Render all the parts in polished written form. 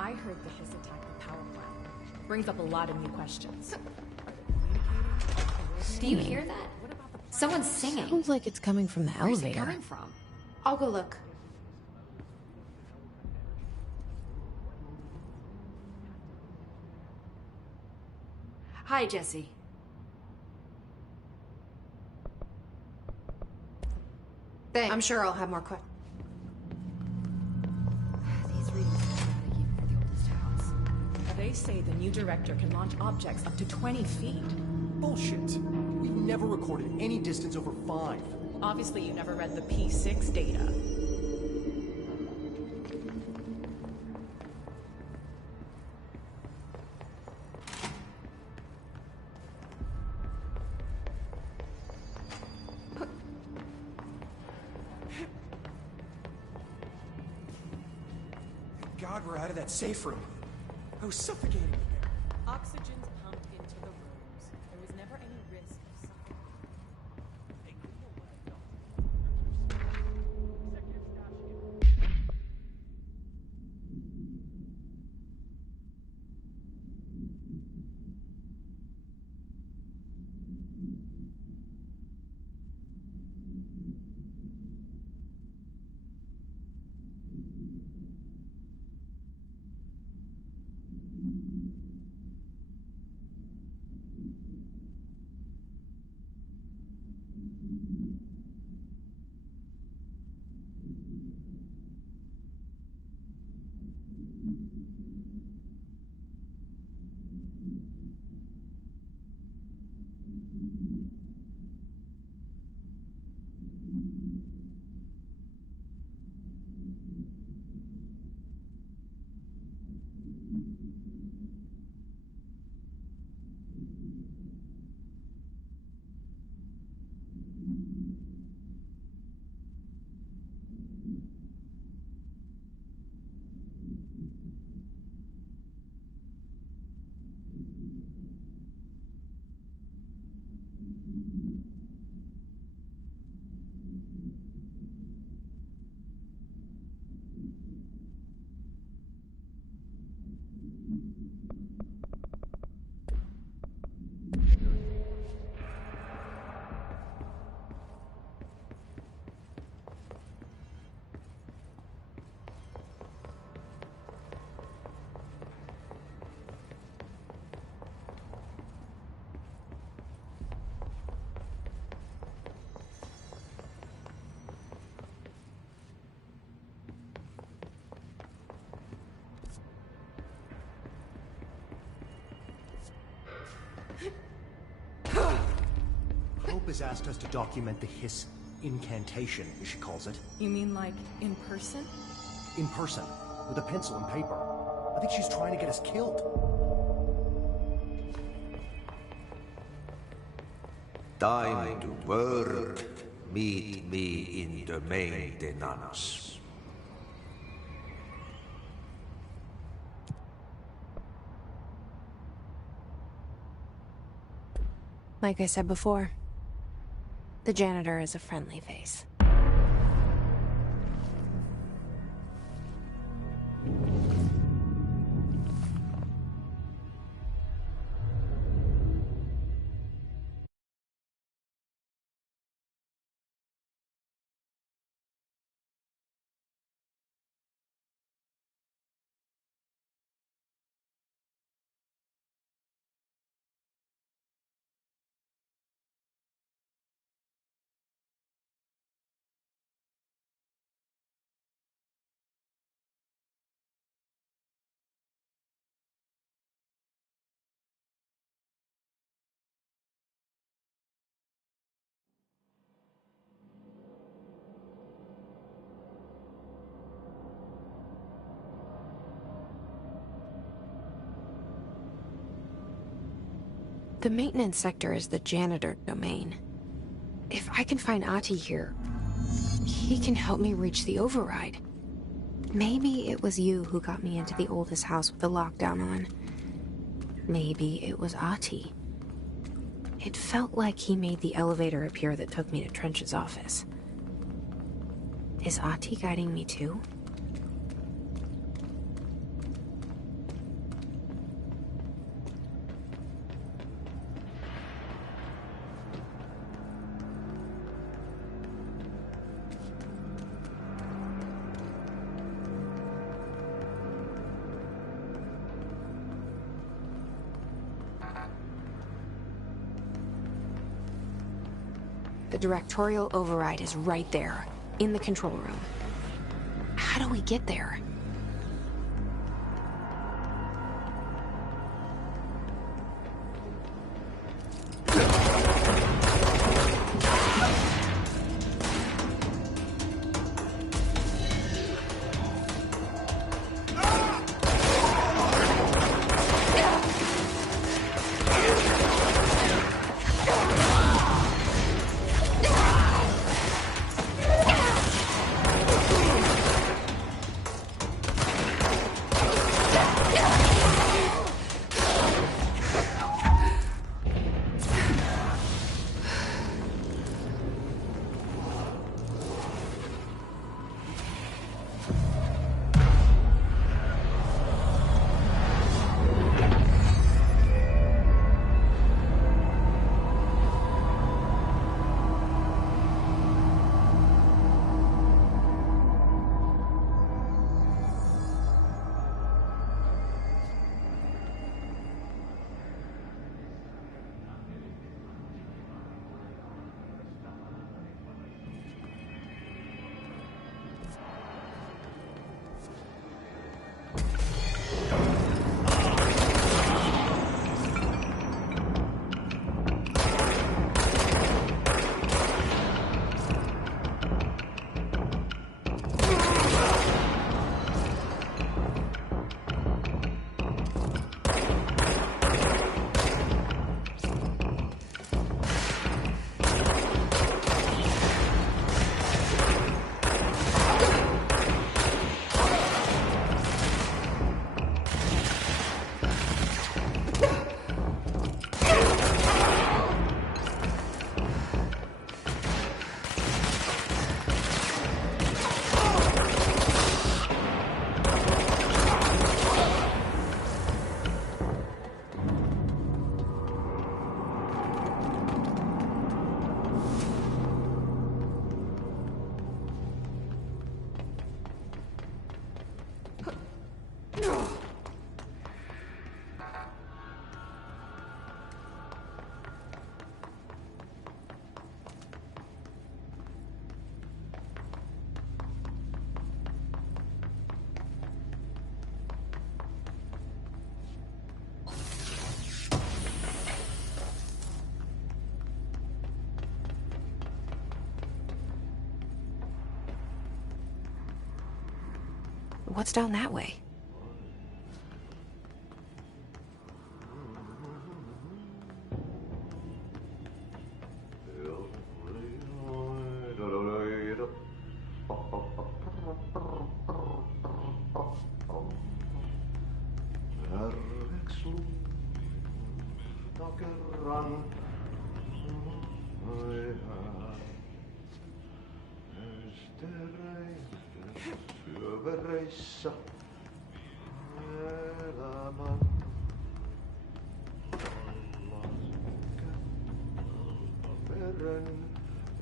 I heard the Hiss attack the power plant. Brings up a lot of new questions. Do you hear that? Someone's singing. Sounds like it's coming from the Where's it elevator. coming from? I'll go look. Hi, Jesse. Thanks. I'm sure I'll have more questions. These readings are what I keep for the oldest house. They say the new director can launch objects up to 20 feet. Bullshit. We've never recorded any distance over 5. Obviously, you never read the P6 data. God, we're out of that safe room. I was suffocating in there. Oxygen's pumped into the rooms. There was never any risk of something. Hey, you know what I felt? Executive staff here. Hope has asked us to document the Hiss incantation, as she calls it. You mean like in person? In person, with a pencil and paper. I think she's trying to get us killed. Time to work. Meet me in the maintenance. Like I said before, the janitor is a friendly face. The maintenance sector is the janitor domain. If I can find Ahti here, he can help me reach the override. Maybe it was you who got me into the oldest house with the lockdown on. Maybe it was Ahti. It felt like he made the elevator appear that took me to Trench's office. Is Ahti guiding me too? The directorial override is right there, in the control room. How do we get there? What's down that way? Syövereissä elämän veren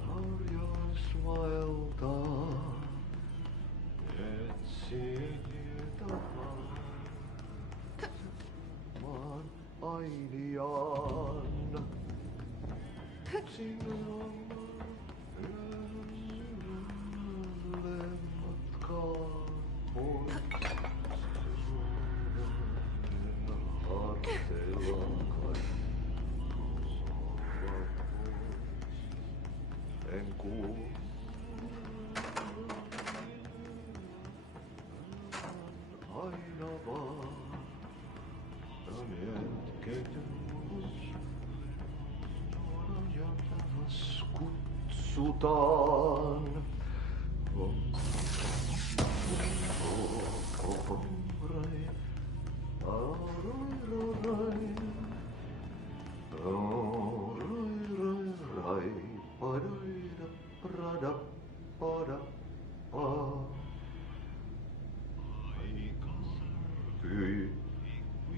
harjaisvaeltaa etsien tavan maan ainiaan. Sinun matkaan pois harteilla en kuulu. Aina vaan on hetket taas kutsutaan.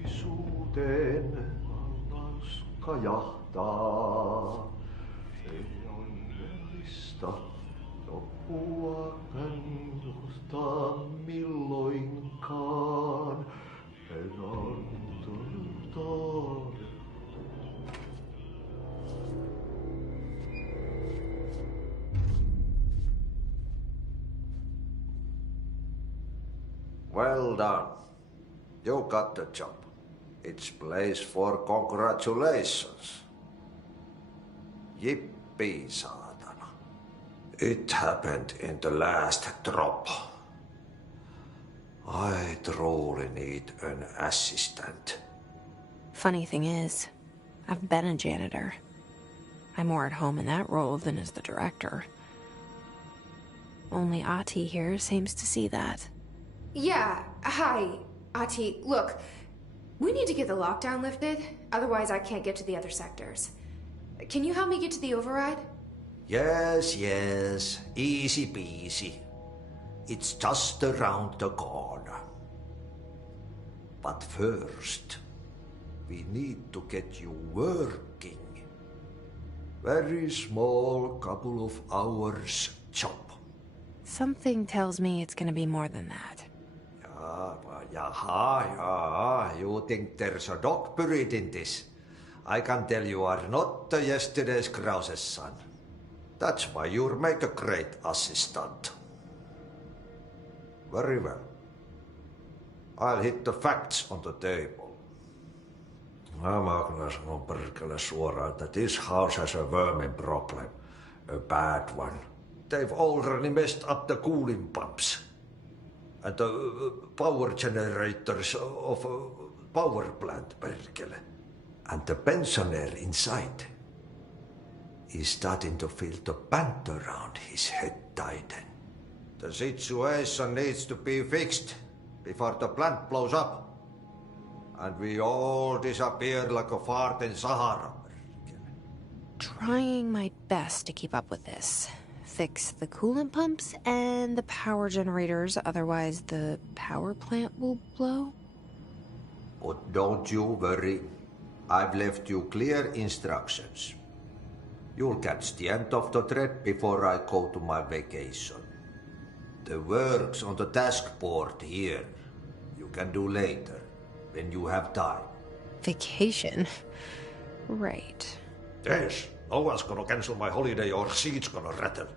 Ikuisuuteen valtaus kajahtaa. Ei onnellista loppuakaan kohtaa milloinkaan. En antanut. Well done. You got the job. It's place for congratulations. Yippee, saatana. It happened in the last drop. I truly need an assistant. Funny thing is, I've been a janitor. I'm more at home in that role than as the director. Only Ati here seems to see that. Yeah, hi, Ati. Look, we need to get the lockdown lifted, otherwise I can't get to the other sectors. Can you help me get to the override? Yes, easy peasy. It's just around the corner. But first, we need to get you working. Very small, couple of hours job. Something tells me it's gonna be more than that. Yaha, you think there's a dog buried in this? I can tell you are not yesterday's Krause's son. That's why you'll make a great assistant. Very well. I'll hit the facts on the table. Mä kyllä sanon perkele suoraan, että this house has a vermin problem. A bad one. They've already messed up the cooling pumps. And the power generators of a power plant, perkele. And the pensioner inside is starting to feel the band around his head tighten. The situation needs to be fixed before the plant blows up. And we all disappear like a fart in Sahara. Trying my best to keep up with this. Fix the coolant pumps and the power generators, otherwise the power plant will blow. But don't you worry. I've left you clear instructions. You'll catch the end of the thread before I go to my vacation. The work's on the task board here. You can do later, when you have time. Vacation? Right. Yes, no one's gonna cancel my holiday or seat's gonna rattle.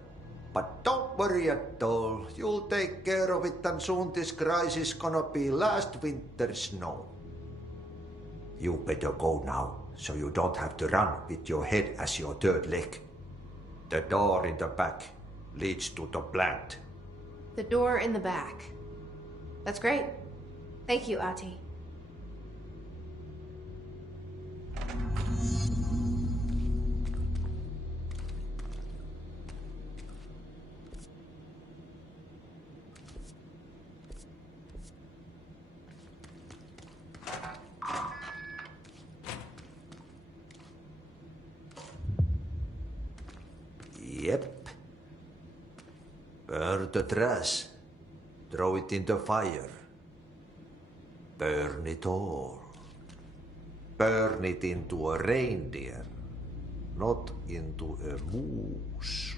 But don't worry at all. You'll take care of it and soon this crisis gonna be last winter's snow. You better go now, so you don't have to run with your head as your third leg. The door in the back leads to the plant. The door in the back. That's great. Thank you, Ati. Yep. Burn the trash. Throw it in the fire. Burn it all. Burn it into a reindeer, not into a moose.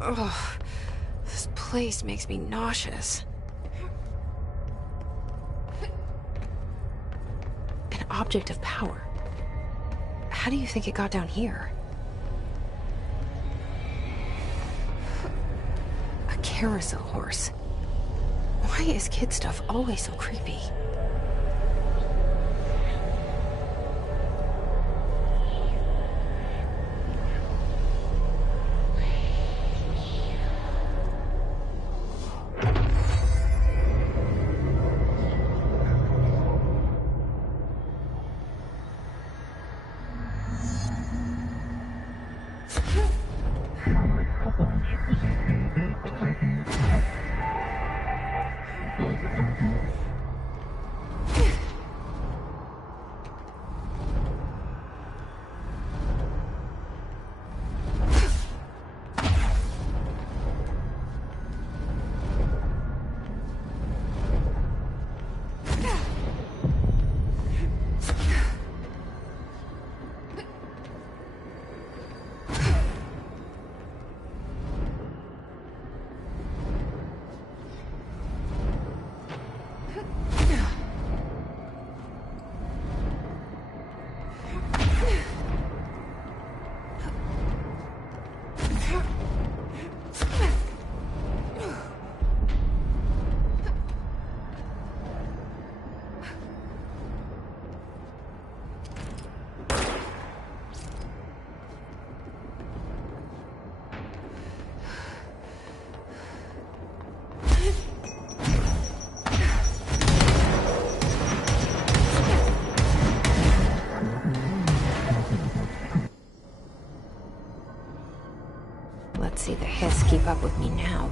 Ugh, this place makes me nauseous. An object of power. How do you think it got down here? A carousel horse. Why is kid stuff always so creepy? Let's see the hiss keep up with me now.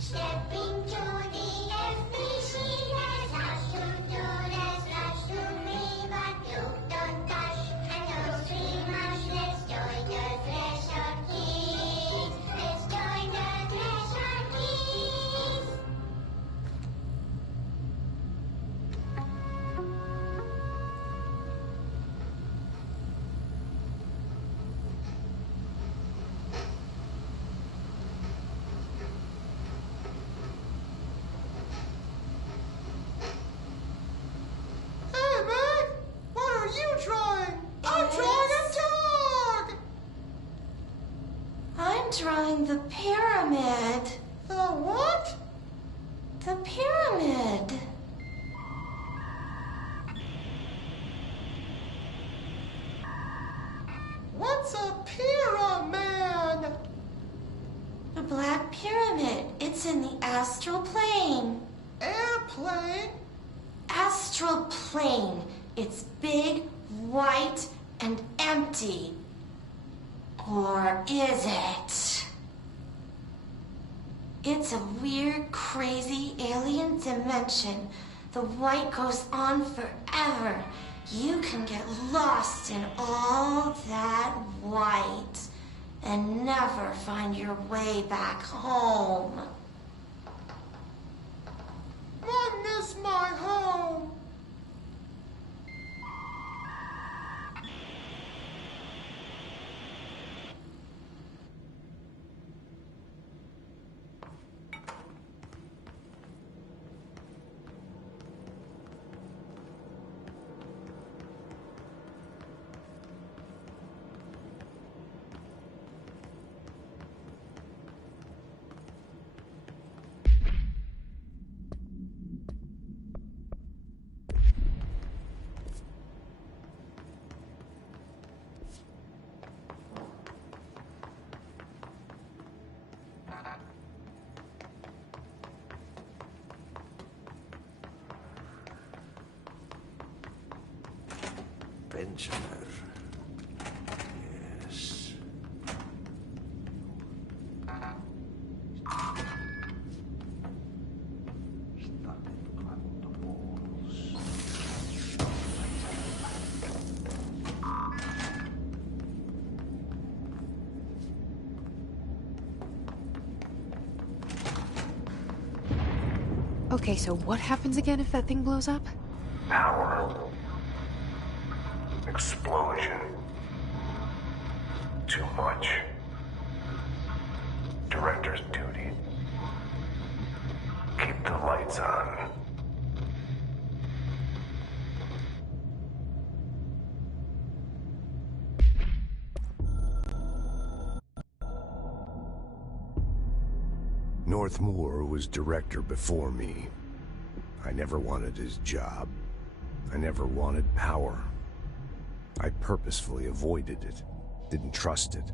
Stepping to the species, rush to do this, rush to me, but you don't touch, and those three much. Let's join the treasure keys. Let's join the treasure keys. Hey, man! What are you trying? I'm trying a dog! I'm drawing the pyramid. The what? The pyramid. What's a pyramid? The Black Pyramid. It's in the astral plane. Airplane? Astral plane. It's big, white, and empty. Or is it? It's a weird, crazy alien dimension. The white goes on forever. You can get lost in all that white and never find your way back home. I miss my home. pensioner. Yes. Okay, so what happens again if that thing blows up? Power. Explosion. Too much. Director's duty. Keep the lights on. Northmoor was director before me. I never wanted his job. I never wanted power. I purposefully avoided it, didn't trust it,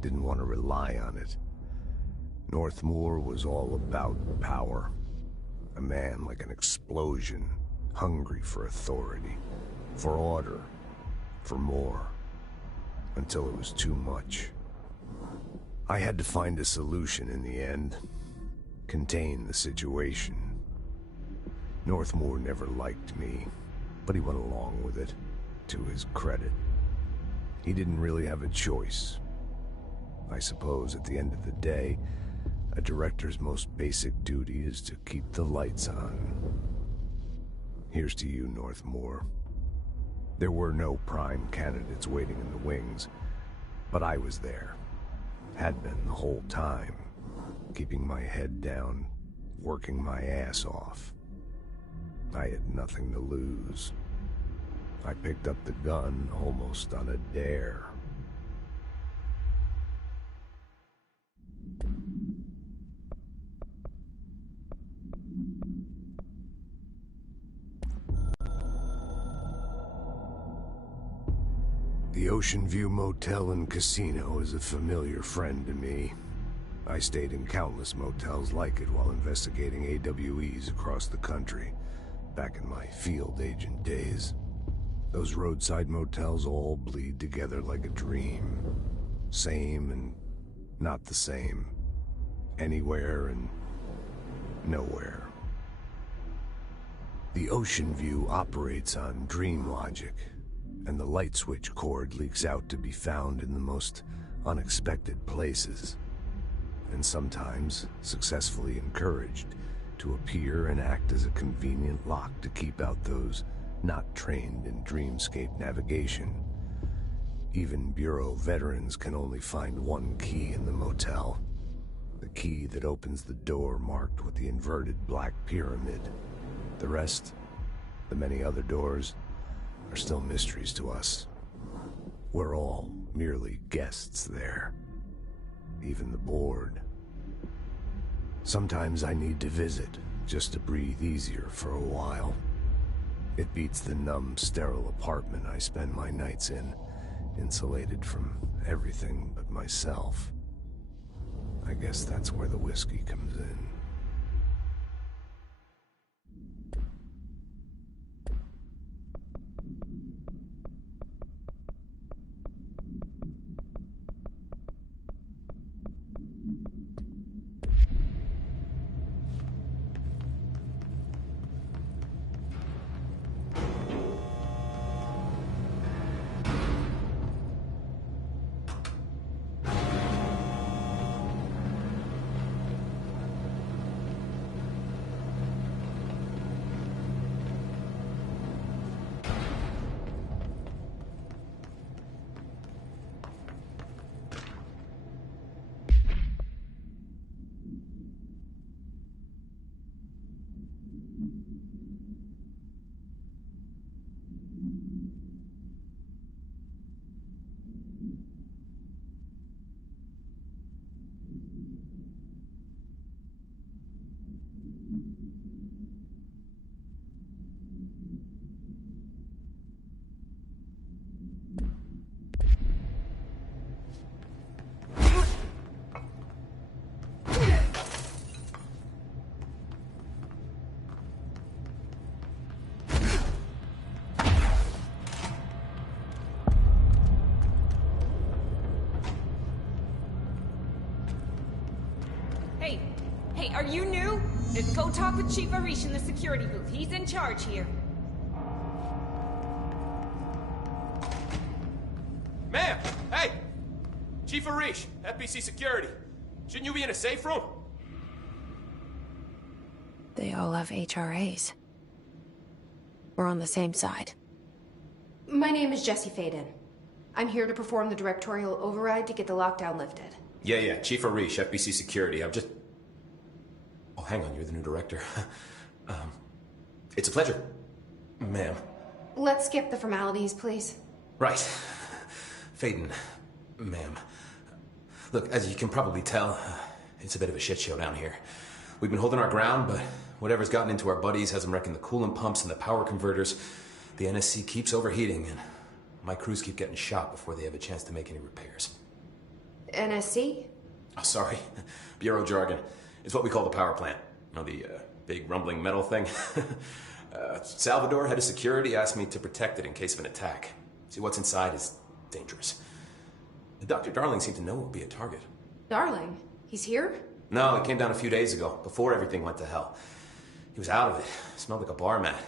didn't want to rely on it. Northmoor was all about power. A man like an explosion, hungry for authority, for order, for more, until it was too much. I had to find a solution in the end, contain the situation. Northmoor never liked me, but he went along with it, to his credit. He didn't really have a choice. I suppose at the end of the day, a director's most basic duty is to keep the lights on. Here's to you, Northmoor. There were no prime candidates waiting in the wings, but I was there. Had been the whole time, keeping my head down, working my ass off. I had nothing to lose. I picked up the gun almost on a dare. The Ocean View Motel and Casino is a familiar friend to me. I stayed in countless motels like it while investigating AWEs across the country, back in my field agent days. Those roadside motels all bleed together like a dream. Same and not the same. Anywhere and nowhere. The Ocean View operates on dream logic, and the light switch cord leaks out to be found in the most unexpected places, and sometimes successfully encouraged to appear and act as a convenient lock to keep out those not trained in dreamscape navigation. Even Bureau veterans can only find one key in the motel. The key that opens the door marked with the inverted black pyramid. The rest, the many other doors, are still mysteries to us. We're all merely guests there. Even the board. Sometimes I need to visit, just to breathe easier for a while. It beats the numb, sterile apartment I spend my nights in, insulated from everything but myself. I guess that's where the whiskey comes in. are you new? Go talk with Chief Arish in the security booth. He's in charge here. Ma'am! Hey! Chief Arish, FBC Security. Shouldn't you be in a safe room? They all have HRAs. We're on the same side. My name is Jesse Faden. I'm here to perform the directorial override to get the lockdown lifted. Yeah, Chief Arish, FBC Security. Oh, hang on, you're the new director. It's a pleasure, ma'am. Let's skip the formalities, please. Right. Faden, ma'am. Look, as you can probably tell, it's a bit of a shit show down here. We've been holding our ground, but whatever's gotten into our buddies has them wrecking the coolant pumps and the power converters. The NSC keeps overheating, and my crews keep getting shot before they have a chance to make any repairs. NSC? Oh, sorry. Bureau jargon. It's what we call the power plant. You know, the big rumbling metal thing? Salvador, head of security, asked me to protect it in case of an attack. See, what's inside is dangerous. Dr. Darling seemed to know it would be a target. Darling? He's here? No, he came down a few days ago, before everything went to hell. He was out of it. Smelled like a bar mat.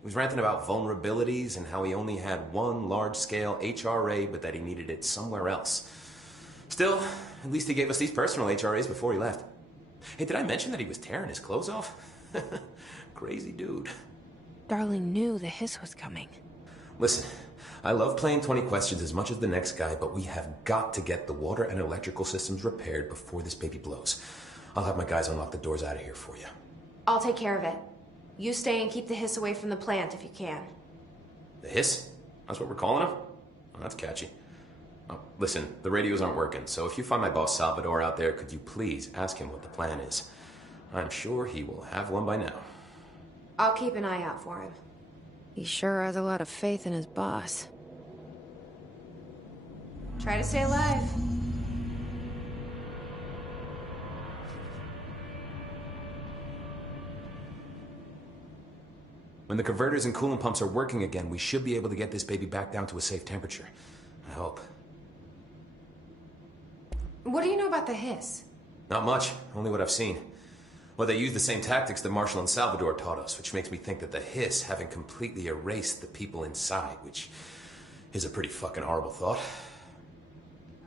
He was ranting about vulnerabilities and how he only had one large-scale HRA, but that he needed it somewhere else. Still, at least he gave us these personal HRAs before he left. Hey, did I mention that he was tearing his clothes off? Crazy dude. Darling knew the hiss was coming. Listen, I love playing 20 questions as much as the next guy, but we have got to get the water and electrical systems repaired before this baby blows. I'll have my guys unlock the doors out of here for you. I'll take care of it. You stay and keep the hiss away from the plant if you can. The hiss? That's what we're calling him? Oh, that's catchy. Oh, listen, the radios aren't working, so if you find my boss Salvador out there, could you please ask him what the plan is? I'm sure he will have one by now. I'll keep an eye out for him. He sure has a lot of faith in his boss. Try to stay alive. When the converters and coolant pumps are working again, we should be able to get this baby back down to a safe temperature. I hope. What do you know about the hiss? Not much, only what I've seen. Well, they use the same tactics that Marshall and Salvador taught us, which makes me think that the hiss haven't completely erased the people inside, which is a pretty fucking horrible thought.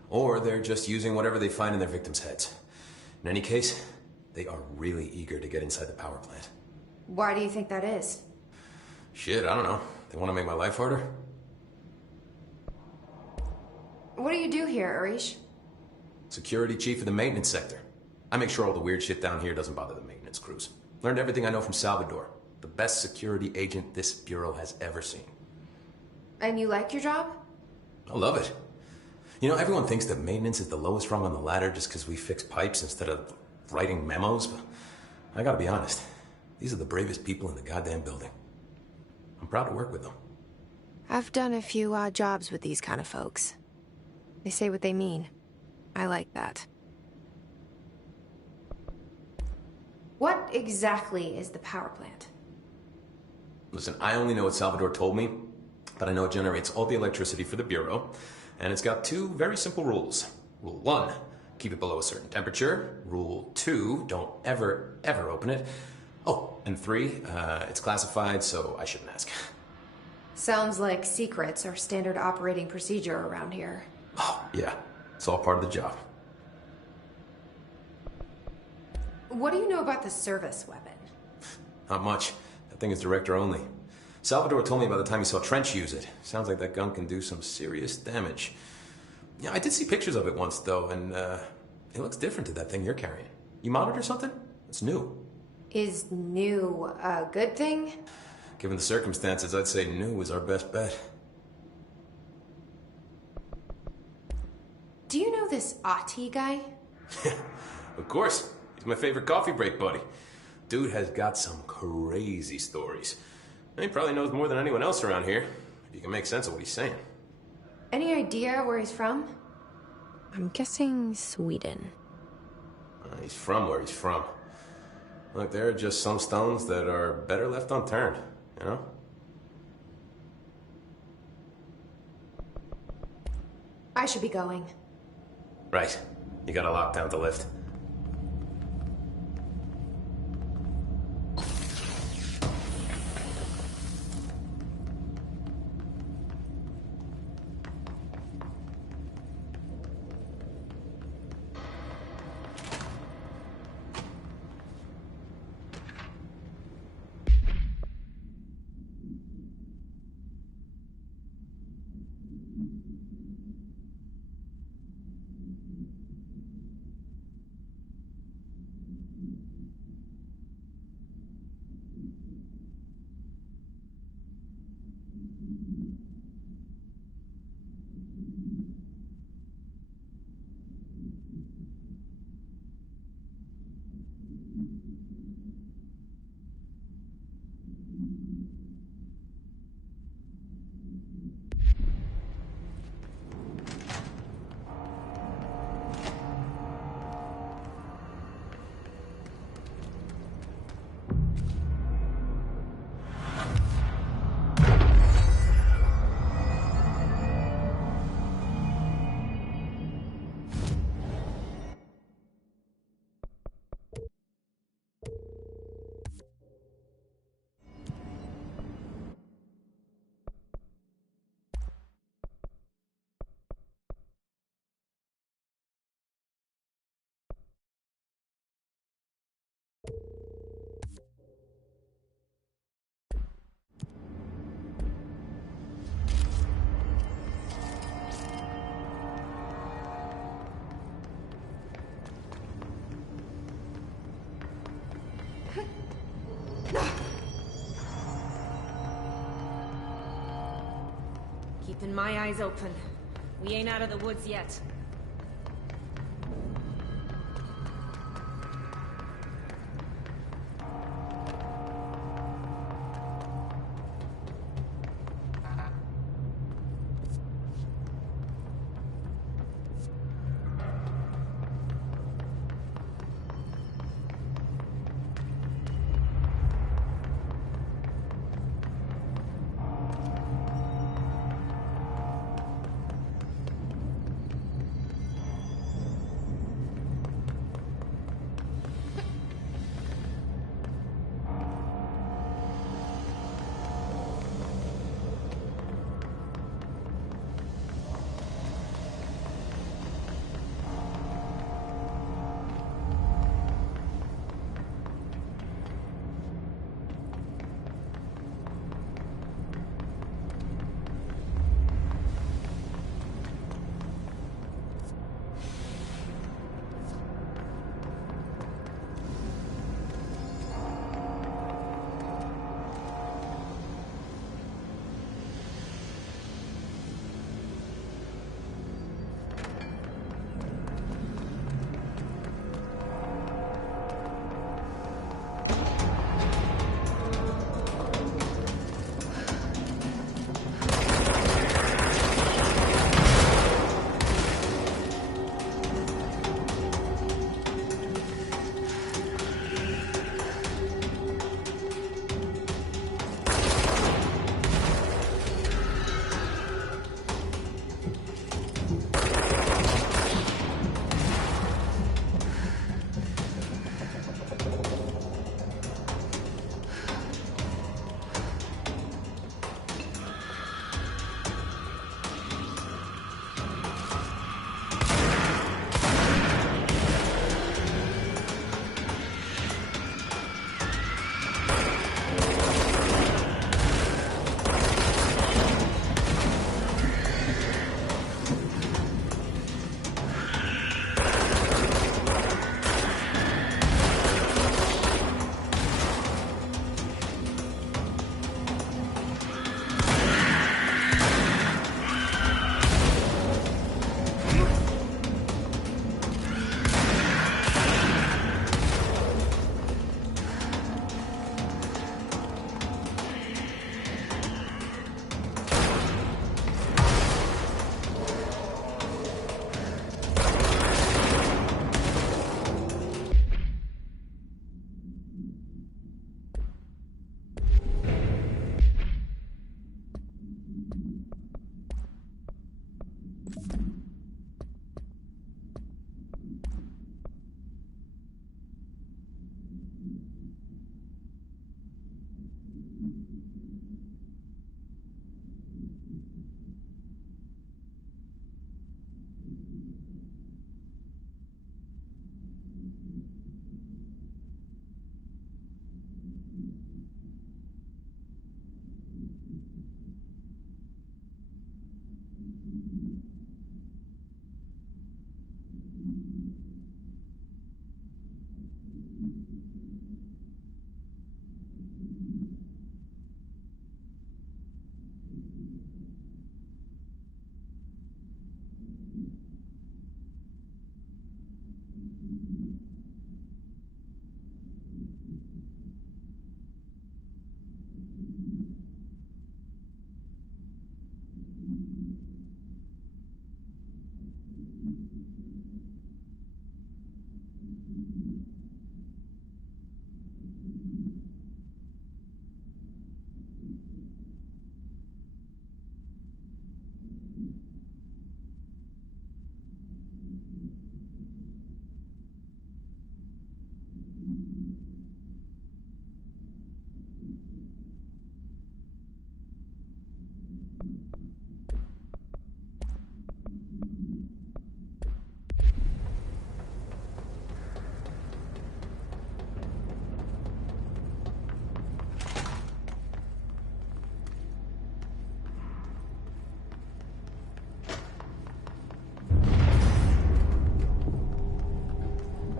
Or they're just using whatever they find in their victims' heads. In any case, they are really eager to get inside the power plant. Why do you think that is? Shit, I don't know. They want to make my life harder? What do you do here, Arish? Security chief of the maintenance sector. I make sure all the weird shit down here doesn't bother the maintenance crews. Learned everything I know from Salvador. The best security agent this bureau has ever seen. And you like your job? I love it. You know, everyone thinks that maintenance is the lowest rung on the ladder just because we fix pipes instead of writing memos, but I gotta be honest. These are the bravest people in the goddamn building. I'm proud to work with them. I've done a few odd jobs with these kind of folks. They say what they mean. I like that. What exactly is the power plant? Listen, I only know what Salvador told me, but I know it generates all the electricity for the Bureau, and it's got two very simple rules. Rule 1, keep it below a certain temperature. Rule 2, don't ever, ever open it. Oh, and 3, it's classified, so I shouldn't ask. Sounds like secrets are standard operating procedure around here. Oh, yeah. It's all part of the job. What do you know about the service weapon? Not much. That thing is director only. Salvador told me by the time he saw Trench use it. Sounds like that gun can do some serious damage. Yeah, I did see pictures of it once, though, and it looks different to that thing you're carrying. You monitor something? It's new. Is new a good thing? Given the circumstances, I'd say new is our best bet. Do you know this Ati guy? Of course. He's my favorite coffee break buddy. Dude has got some crazy stories. And he probably knows more than anyone else around here, if you can make sense of what he's saying. Any idea where he's from? I'm guessing Sweden. He's from where he's from. Look, there are just some stones that are better left unturned, you know? I should be going. Right. You got a lockdown to lift. Keeping my eyes open. We ain't out of the woods yet.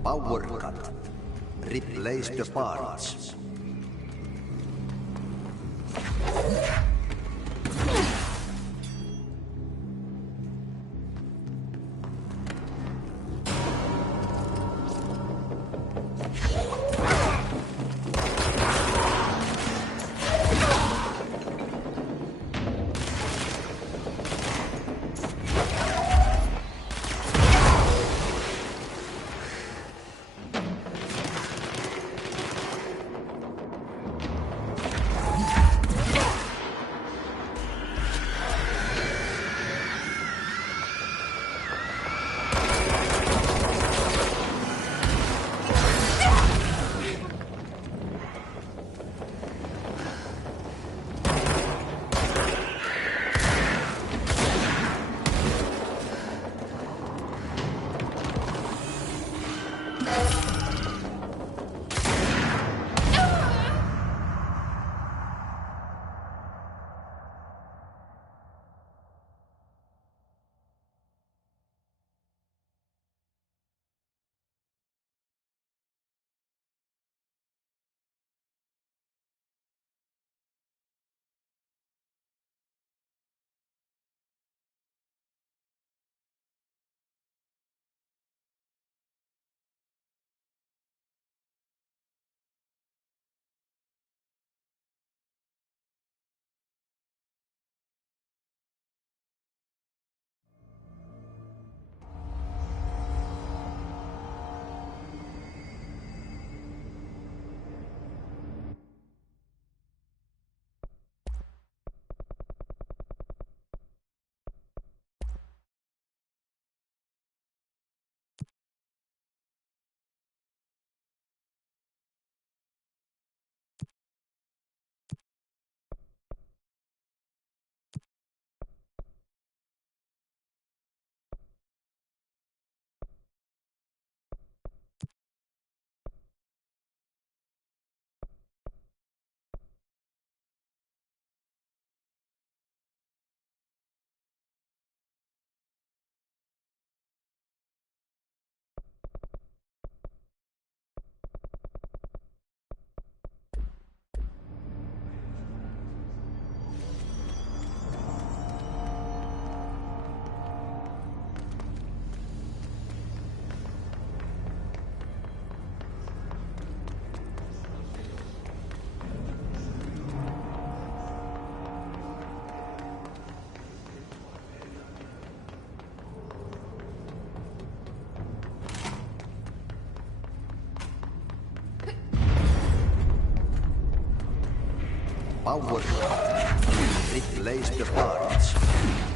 Power cut. Replace the parts. Power replace the parts.